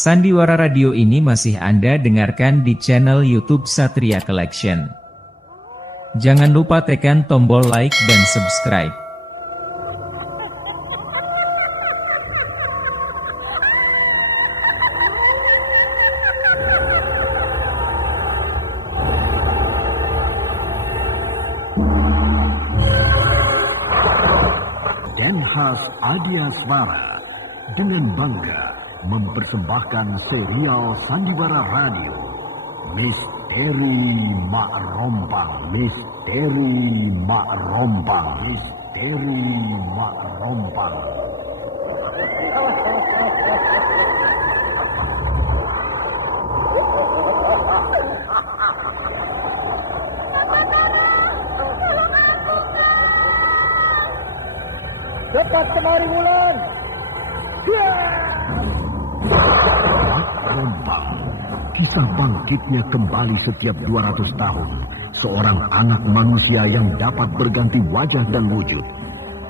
Sandiwara Radio ini masih Anda dengarkan di channel YouTube Satria Collection. Jangan lupa tekan tombol like dan subscribe. Denhas Adiasmara dengan bangga mempersembahkan serial Sandiwara Radio Misteri Mak Rompang, Misteri Mak Rompang, Misteri Mak Rompang. Cepat kemari Wulan. Mak Rompang, kisah bangkitnya kembali setiap 200 tahun. Seorang anak manusia yang dapat berganti wajah dan wujud.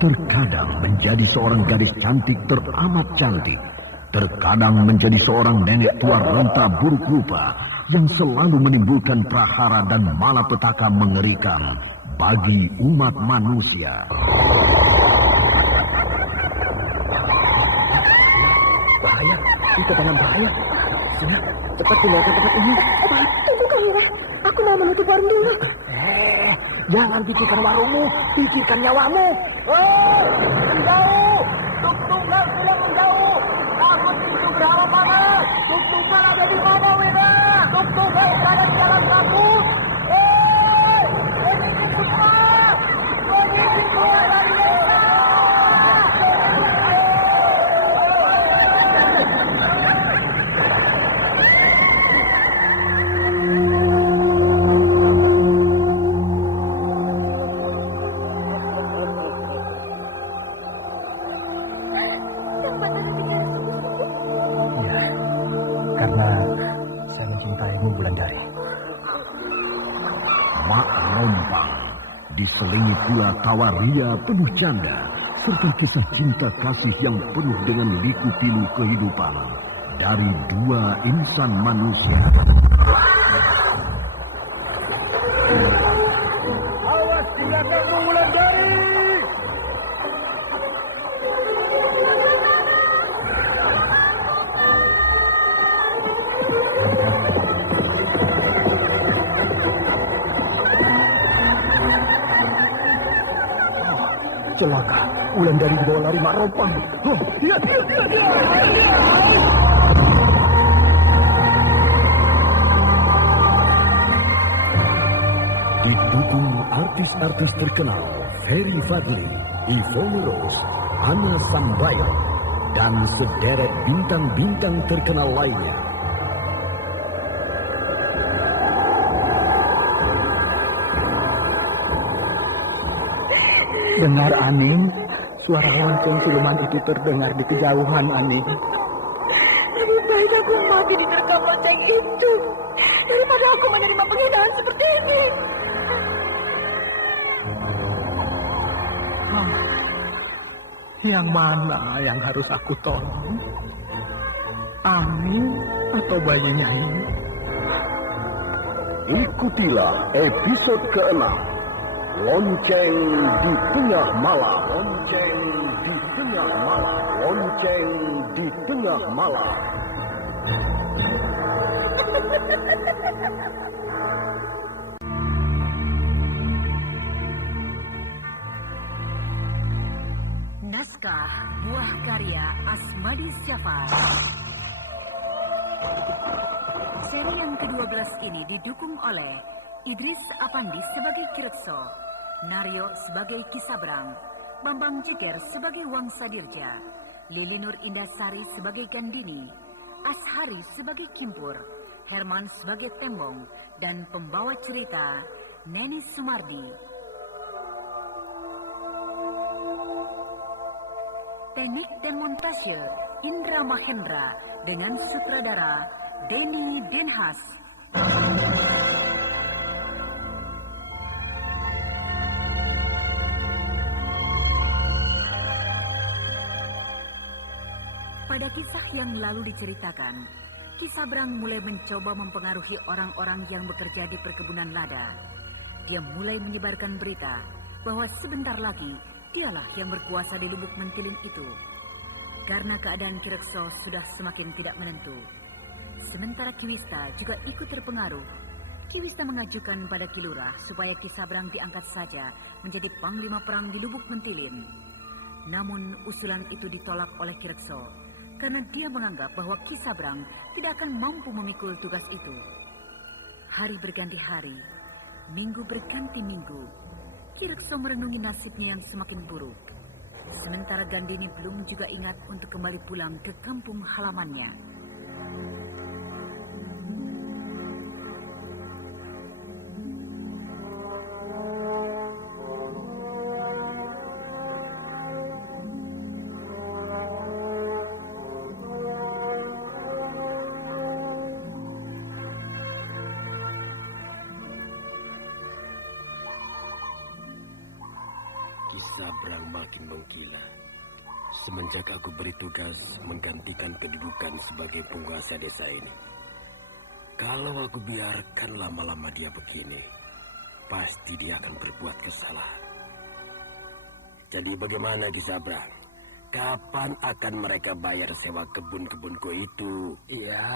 Terkadang menjadi seorang gadis cantik teramat cantik. Terkadang menjadi seorang nenek tua renta buruk rupa yang selalu menimbulkan prahara dan malapetaka mengerikan bagi umat manusia. Bahaya, kita dalam bahaya. Sina, cepat tinggalkan tempat ini. Tunggu Kamila, aku mau menutup warung dulu. Jangan pikirkan warungmu, pikirkan nyawamu. Menjauh, tuk-tukal sudah menjauh. Aku pintu berhala panas. Tuk-tukal ada di mana, Wina? Tuk-tukal berada di jalan bagus. Ini semua. Ini semua dari karena saya mencintaimu, Wulandari. Mak Rompang diselingi pula tawa ria penuh canda serta kisah cinta kasih yang penuh dengan liku-pilu kehidupan dari dua insan manusia. Awas dia kamu, Wulandari. Celaka, Wulandari dibawa lari Mak Rompang. Lihat. Didukung artis-artis terkenal Ferry Fadli, Yvonne Rose, Anna Sambayo, dan sederet bintang-bintang terkenal lainnya. Benar, Aning. Suara lonceng siluman itu terdengar di kejauhan, Aning. Lebih baik aku mati diterkam lonceng itu daripada aku menerima penghinaan seperti ini. Yang mana yang harus aku tolong? Aning atau bayinya ini? Ikutilah episode ke-6, Lonceng di Tengah Malam. Lonceng di Tengah Malam. Lonceng di Tengah Malam. Naskah buah karya Asmadi Syafar. Seri yang ke-12 ini didukung oleh Idris Apandi sebagai Kiretso, Naryo sebagai Kisabrang, Bambang Jeger sebagai Wangsa Dirja, Lili Nur Indasari sebagai Gandini, Ashari sebagai Kimpur, Herman sebagai Tembong, dan pembawa cerita Neni Sumardi. Teknik dan montase Indra Mahendra dengan sutradara Denny Denhas. Pada kisah yang lalu diceritakan, Ki Sabrang mulai mencoba mempengaruhi orang-orang yang bekerja di perkebunan lada. Dia mulai menyebarkan berita bahwa sebentar lagi dialah yang berkuasa di Lubuk Mentilin itu. Karena keadaan Ki Rekso sudah semakin tidak menentu, sementara Ki Wista juga ikut terpengaruh. Ki Wista mengajukan pada Ki Lurah supaya Ki Sabrang diangkat saja menjadi panglima perang di Lubuk Mentilin. Namun usulan itu ditolak oleh Ki Rekso karena dia menganggap bahwa Ki Sabrang tidak akan mampu memikul tugas itu. Hari berganti hari, minggu berganti minggu, Ki Rekso merenungi nasibnya yang semakin buruk. Sementara Gandini belum juga ingat untuk kembali pulang ke kampung halamannya. Ki Sabrang makin menggila semenjak aku beri tugas menggantikan kedudukan sebagai penguasa desa ini. Kalau aku biarkan lama-lama dia begini, pasti dia akan berbuat kesalahan. Jadi bagaimana Ki Sabrang? Kapan akan mereka bayar sewa kebun-kebunku itu? Iya,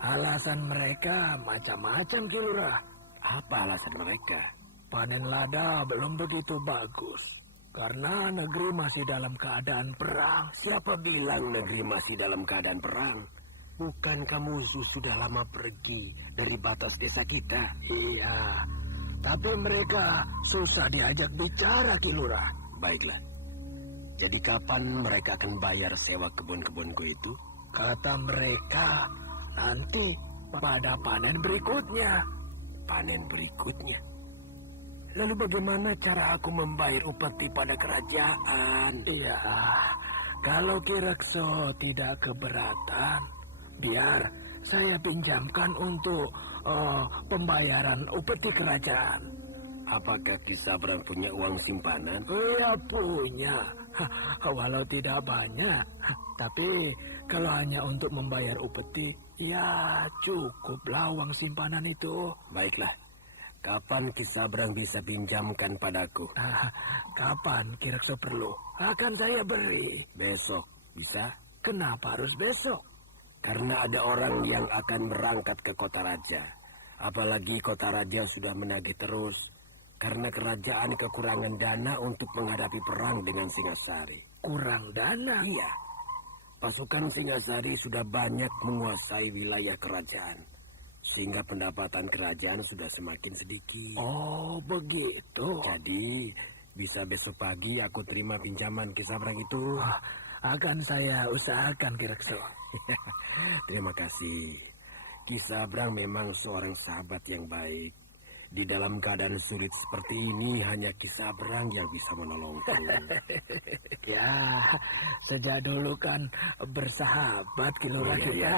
alasan mereka macam-macam Ki Lurah. Apa alasan mereka? Panen lada belum begitu bagus karena negeri masih dalam keadaan perang. Siapa bilang negeri masih dalam keadaan perang? Bukankah musuh sudah lama pergi dari batas desa kita? Iya, tapi mereka susah diajak bicara Ki Lurah. Baiklah. Jadi kapan mereka akan bayar sewa kebun-kebunku itu? Kata mereka nanti pada panen berikutnya. Panen berikutnya? Lalu bagaimana cara aku membayar upeti pada kerajaan? Iya, kalau Ki Rekso tidak keberatan, biar saya pinjamkan untuk pembayaran upeti kerajaan. Apakah Ki Sabrang punya uang simpanan? Iya punya, walau tidak banyak. Tapi kalau hanya untuk membayar upeti, ya cukuplah uang simpanan itu. Baiklah. Kapan Ki Sabrang bisa pinjamkan padaku? Kapan Ki Rekso perlu? Akan saya beri. Besok, bisa? Kenapa harus besok? Karena ada orang yang akan berangkat ke kota raja. Apalagi kota raja sudah menagih terus. Karena kerajaan kekurangan dana untuk menghadapi perang dengan Singasari. Kurang dana? Iya. Pasukan Singasari sudah banyak menguasai wilayah kerajaan. Sehingga pendapatan kerajaan sudah semakin sedikit. Oh, begitu. Jadi, bisa besok pagi aku terima pinjaman Ki Sabrang itu. Akan saya usahakan Ki Rekso. Terima kasih. Ki Sabrang memang seorang sahabat yang baik. Di dalam keadaan sulit seperti ini, hanya Ki Sabrang yang bisa menolongku. Ya, sejak dulu kan bersahabat Ki Lurah kita.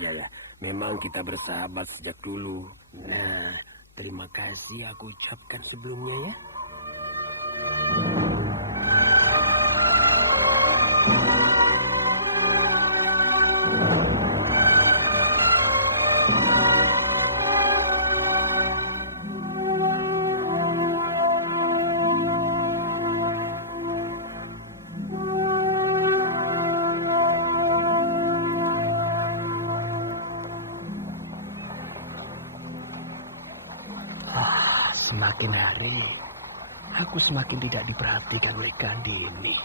Ya. Memang kita bersahabat sejak dulu. Nah, terima kasih aku ucapkan sebelumnya ya. Semakin hari, aku semakin tidak diperhatikan oleh Gandini.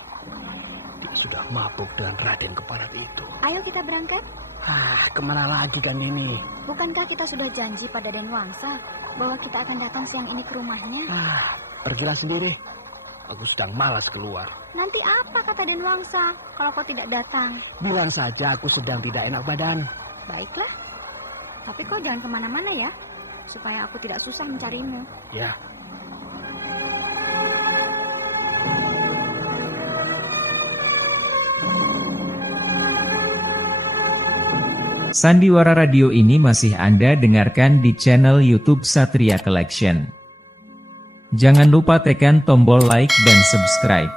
Dia sudah mabuk dengan Raden Keparat itu. Ayo kita berangkat. Kemana lagi Gandini? Bukankah kita sudah janji pada Den Wangsa bahwa kita akan datang siang ini ke rumahnya? Pergilah sendiri. Aku sedang malas keluar. Nanti apa kata Den Wangsa kalau kau tidak datang? Bilang saja aku sedang tidak enak badan. Baiklah. Tapi kau jangan kemana-mana ya, supaya aku tidak susah mencarimu. Ya. Sandiwara Radio ini masih Anda dengarkan di channel YouTube Satria Collection. Jangan lupa tekan tombol like dan subscribe.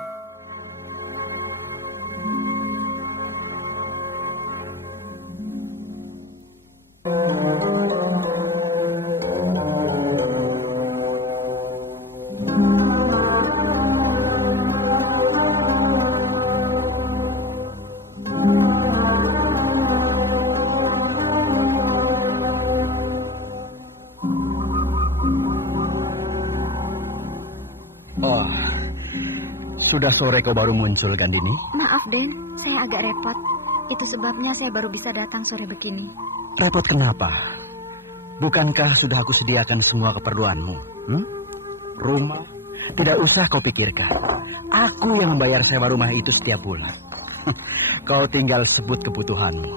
Sudah sore kau baru muncul, Gandini? Maaf, Den. Saya agak repot. Itu sebabnya saya baru bisa datang sore begini. Repot kenapa? Bukankah sudah aku sediakan semua keperluanmu? Rumah? Tidak usah kau pikirkan. Aku yang membayar sewa rumah itu setiap bulan. Kau tinggal sebut kebutuhanmu.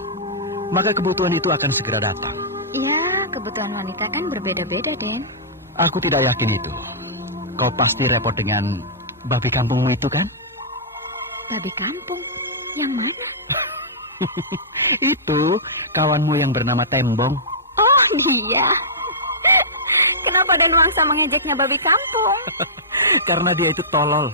Maka kebutuhan itu akan segera datang. Ya, kebutuhan wanita kan berbeda-beda, Den. Aku tidak yakin itu. Kau pasti repot dengan babi kampungmu itu kan? Babi kampung? Yang mana? Itu kawanmu yang bernama Tembong. Oh, dia. Kenapa Dan Wangsa mengejeknya babi kampung? Karena dia itu tolol.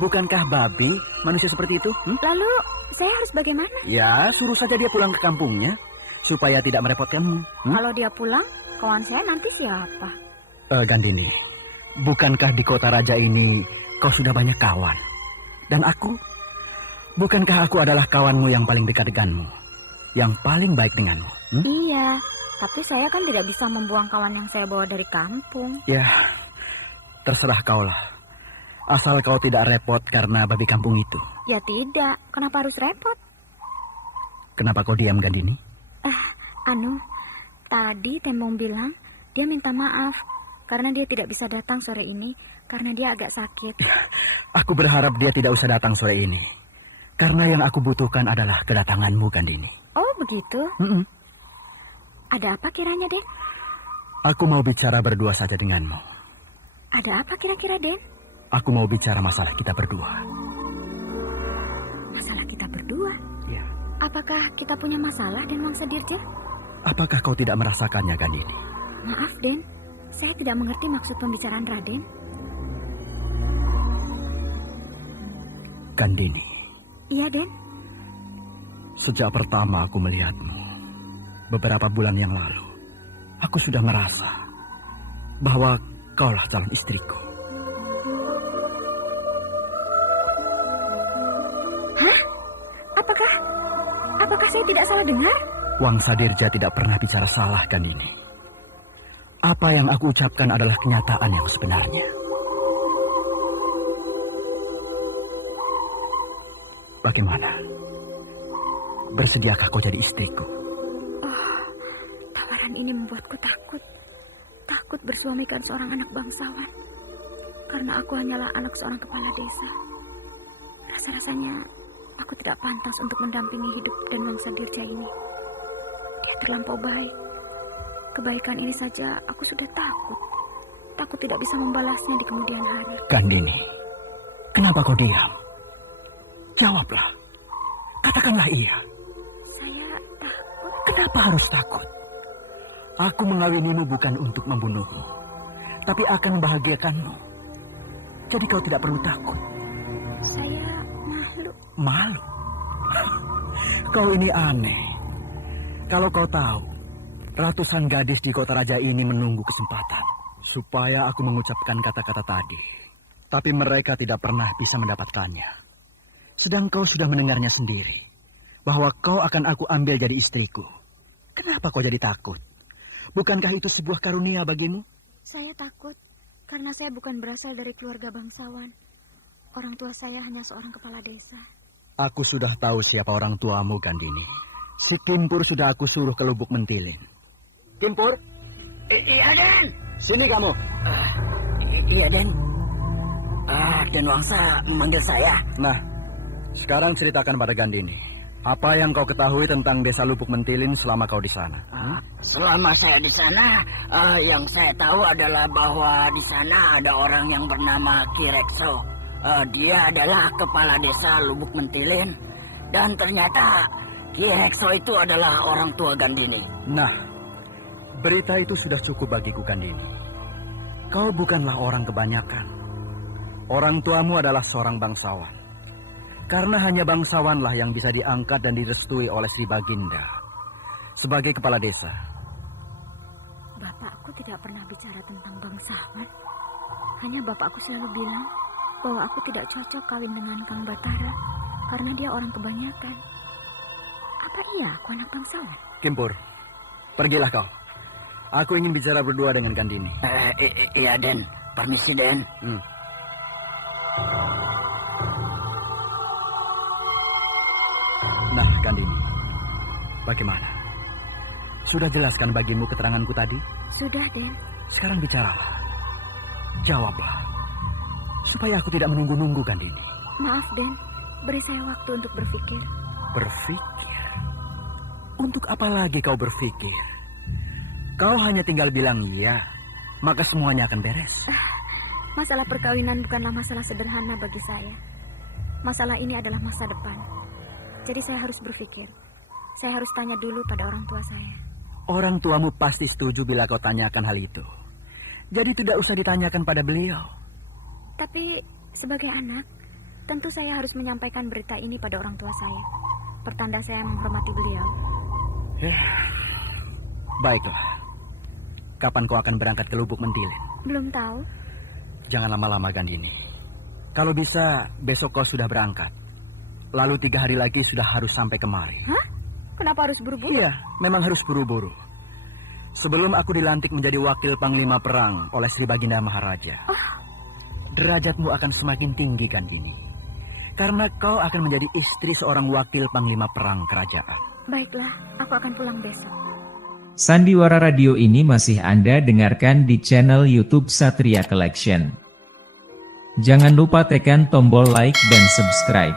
Bukankah babi manusia seperti itu? Lalu, saya harus bagaimana? Ya, suruh saja dia pulang ke kampungnya supaya tidak merepotkanmu. Kalau dia pulang, kawan saya nanti siapa? Gandini, bukankah di kota raja ini kau sudah banyak kawan? Dan aku? Bukankah aku adalah kawanmu yang paling dekat denganmu? Yang paling baik denganmu? Iya, tapi saya kan tidak bisa membuang kawan yang saya bawa dari kampung. Ya, terserah kaulah. Asal kau tidak repot karena babi kampung itu. Ya tidak, kenapa harus repot? Kenapa kau diam, Gandini? Tadi Tembong bilang dia minta maaf karena dia tidak bisa datang sore ini karena dia agak sakit. Aku berharap dia tidak usah datang sore ini. Karena yang aku butuhkan adalah kedatanganmu, Gandini. Oh, begitu? Ada apa kiranya, Den? Aku mau bicara berdua saja denganmu. Ada apa kira-kira, Den? Aku mau bicara masalah kita berdua. Masalah kita berdua? Ya. Apakah kita punya masalah, Den Wangsa Dirja? Apakah kau tidak merasakannya, Gandini? Maaf, Den. Saya tidak mengerti maksud pembicaraan Raden. Gandini. Iya, Den. Sejak pertama aku melihatmu, beberapa bulan yang lalu, aku sudah merasa bahwa kaulah calon istriku. Hah? Apakah saya tidak salah dengar? Wangsa Dirja tidak pernah bicara salah, Gandini. Apa yang aku ucapkan adalah kenyataan yang sebenarnya. Bagaimana? Bersediakah kau jadi istriku? Tawaran ini membuatku takut. Takut bersuamikan seorang anak bangsawan. Karena aku hanyalah anak seorang kepala desa. Rasa-rasanya aku tidak pantas untuk mendampingi hidup dan Wangsa Dirja ini. Dia terlampau baik. Kebaikan ini saja aku sudah takut. Takut tidak bisa membalasnya di kemudian hari. Gandini, kenapa kau diam? Jawablah. Katakanlah iya. Saya takut. Kenapa harus takut? Aku mengawinimu bukan untuk membunuhmu, tapi akan membahagiakanmu. Jadi kau tidak perlu takut. Saya malu. Malu? Kau ini aneh. Kalau kau tahu, ratusan gadis di kota raja ini menunggu kesempatan supaya aku mengucapkan kata-kata tadi. Tapi mereka tidak pernah bisa mendapatkannya. Sedang kau sudah mendengarnya sendiri, bahwa kau akan aku ambil jadi istriku. Kenapa kau jadi takut? Bukankah itu sebuah karunia bagimu? Saya takut karena saya bukan berasal dari keluarga bangsawan. Orang tua saya hanya seorang kepala desa. Aku sudah tahu siapa orang tuamu, Gandini. Si Kimpur sudah aku suruh ke Lubuk Mentilin. Kimpur? Iya, Den. Sini kamu. Iya, Den. Den Wangsa memanggil saya. Nah, sekarang ceritakan pada Gandini. Apa yang kau ketahui tentang desa Lubuk Mentilin selama kau di sana? Selama saya di sana, yang saya tahu adalah bahwa di sana ada orang yang bernama Ki Rekso. Dia adalah kepala desa Lubuk Mentilin. Dan ternyata Ki Rekso itu adalah orang tua Gandini. Nah, berita itu sudah cukup bagiku, Gandini. Kau bukanlah orang kebanyakan. Orang tuamu adalah seorang bangsawan. Karena hanya bangsawanlah yang bisa diangkat dan direstui oleh Sri Baginda sebagai kepala desa. Bapakku tidak pernah bicara tentang bangsawan. Hanya bapakku selalu bilang bahwa aku tidak cocok kawin dengan Kang Batara karena dia orang kebanyakan. Apa iya aku anak bangsawan? Kimpur, pergilah kau. Aku ingin bicara berdua dengan Gandini. Iya, Den. Permisi, Den. Bagaimana? Sudah jelaskan bagimu keteranganku tadi? Sudah, Den. Sekarang bicaralah. Jawablah. Supaya aku tidak menunggu-nunggu, Gandini. Maaf, Den. Beri saya waktu untuk berpikir. Berpikir? Untuk apa lagi kau berpikir? Kau hanya tinggal bilang iya, maka semuanya akan beres. Masalah perkawinan bukanlah masalah sederhana bagi saya. Masalah ini adalah masa depan. Jadi saya harus berpikir. Saya harus tanya dulu pada orang tua saya. Orang tuamu pasti setuju bila kau tanyakan hal itu. Jadi tidak usah ditanyakan pada beliau. Tapi sebagai anak, tentu saya harus menyampaikan berita ini pada orang tua saya. Pertanda saya menghormati beliau. Baiklah. Kapan kau akan berangkat ke Lubuk Mentilin? Belum tahu. Jangan lama-lama, Gandini. Kalau bisa, besok kau sudah berangkat. Lalu 3 hari lagi sudah harus sampai kemari. Hah? Kenapa harus buru-buru? Iya, memang harus buru-buru. Sebelum aku dilantik menjadi wakil panglima perang oleh Sri Baginda Maharaja, derajatmu akan semakin tinggi, Gandini. Karena kau akan menjadi istri seorang wakil panglima perang kerajaan. Baiklah, aku akan pulang besok. Sandiwara radio ini masih Anda dengarkan di channel YouTube Satria Collection. Jangan lupa tekan tombol like dan subscribe.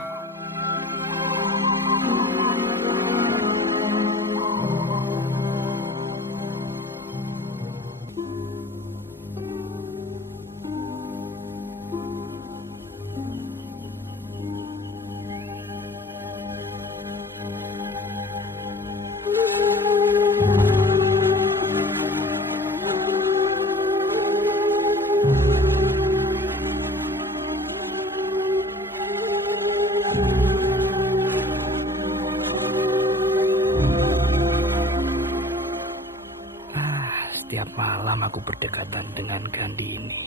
Setiap malam aku berdekatan dengan Gandini.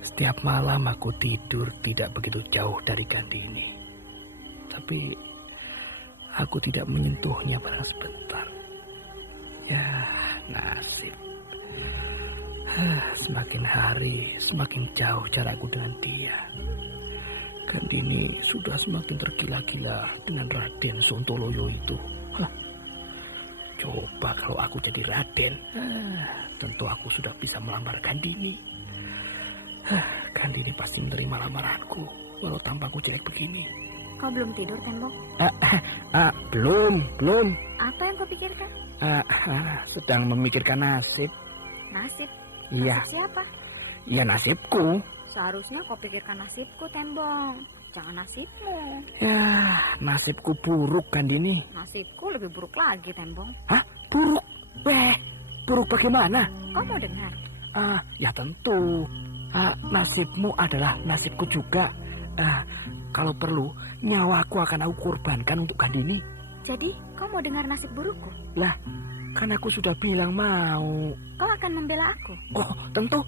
Setiap malam aku tidur tidak begitu jauh dari Gandini. Tapi aku tidak menyentuhnya pada sebentar. Ya, nasib. Semakin hari, semakin jauh jarakku dengan dia. Gandini sudah semakin tergila-gila dengan Raden Sontoloyo itu. Coba kalau aku jadi Raden, tentu aku sudah bisa melamar Gandini. Gandini pasti menerima lamaranku, walau tampakku jelek begini. Kau belum tidur, Tembok? Belum. Apa yang kau pikirkan? Sedang memikirkan nasib. Nasib? Iya. Nasib siapa? Ya nasibku. Seharusnya kau pikirkan nasibku, Tembong. Jangan nasibmu. Ya, nasibku buruk, Gandini. Nasibku lebih buruk lagi, Tembong. Hah? Buruk? Buruk bagaimana? Kau mau dengar? Ya tentu. Nasibmu adalah nasibku juga. Kalau perlu, nyawaku akan aku korbankan untuk Gandini. Jadi, kau mau dengar nasib burukku? Lah, kan aku sudah bilang mau. Kau akan membela aku? Oh, tentu.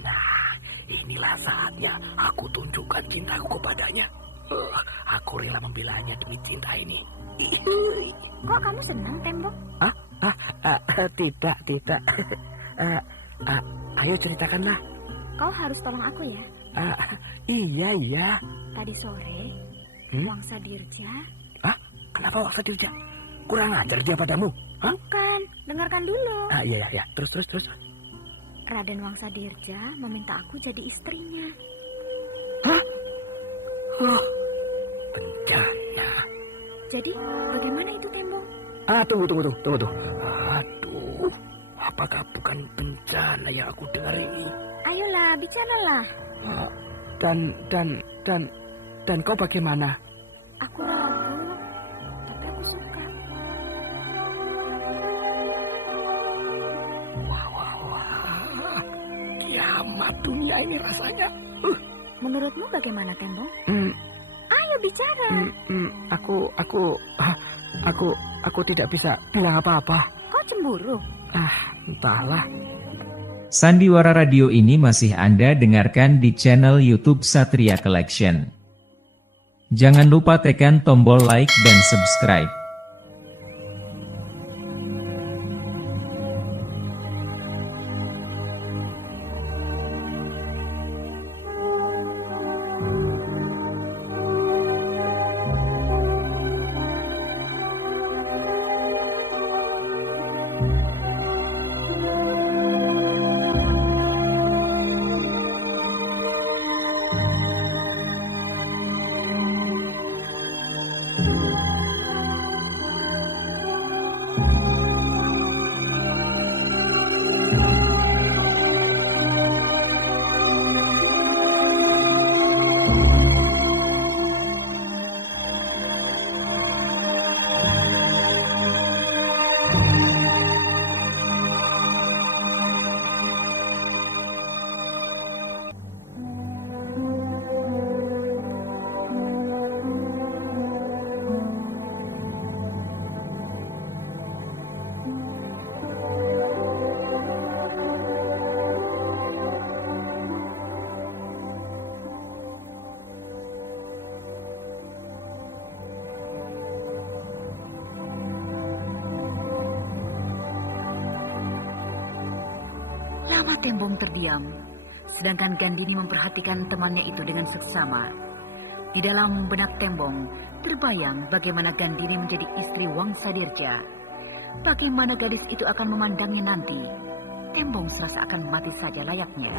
Nah, inilah saatnya aku tunjukkan cintaku kepadanya. Aku rela membelanya demi cinta ini. Kok kamu senang, Tembok? Tidak. Ayo ceritakanlah. Kau harus tolong aku ya. Iya. Tadi sore, Wangsa Dirja. Kenapa Wangsa Dirja? Kurang ajar dia padamu? Bukan, dengarkan dulu. Iya. Terus. Raden Wangsa Dirja meminta aku jadi istrinya. Hah? Bencana. Jadi, bagaimana itu, Tembong? Tunggu. Aduh, apakah bukan bencana yang aku dengar ini? Ayolah, bicaralah. Dan kau bagaimana? Aku ragu, tapi aku suka. Wah. Kiamat dunia ini rasanya. Menurutmu bagaimana, Tembong? Ayo bicara. Aku tidak bisa bilang apa-apa. Kau cemburu? Entahlah. Sandiwara radio ini masih Anda dengarkan di channel YouTube Satria Collection. Jangan lupa tekan tombol like dan subscribe. Lama Tembong terdiam, sedangkan Gandini memperhatikan temannya itu dengan seksama. Di dalam benak Tembong terbayang bagaimana Gandini menjadi istri Wangsa Dirja. Bagaimana gadis itu akan memandangnya nanti. Tembong serasa akan mati saja layaknya.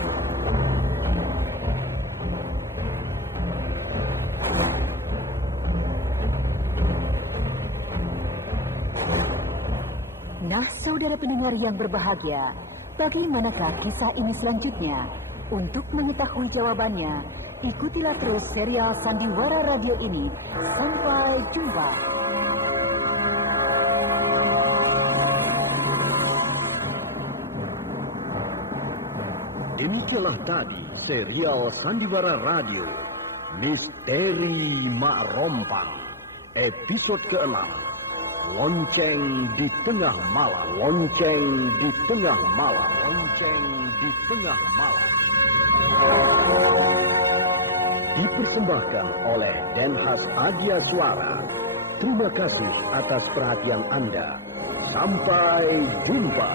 Nah, saudara pendengar yang berbahagia, bagaimanakah kisah ini selanjutnya? Untuk mengetahui jawabannya, ikutilah terus serial Sandiwara Radio ini. Sampai jumpa. Demikianlah tadi serial Sandiwara Radio Misteri Mak Rompang, episode ke-6, Lonceng di Tengah Malam. Lonceng di Tengah Malam. Lonceng di Tengah Malam. Dipersembahkan oleh Denhas Agia Suara. Terima kasih atas perhatian Anda. Sampai jumpa.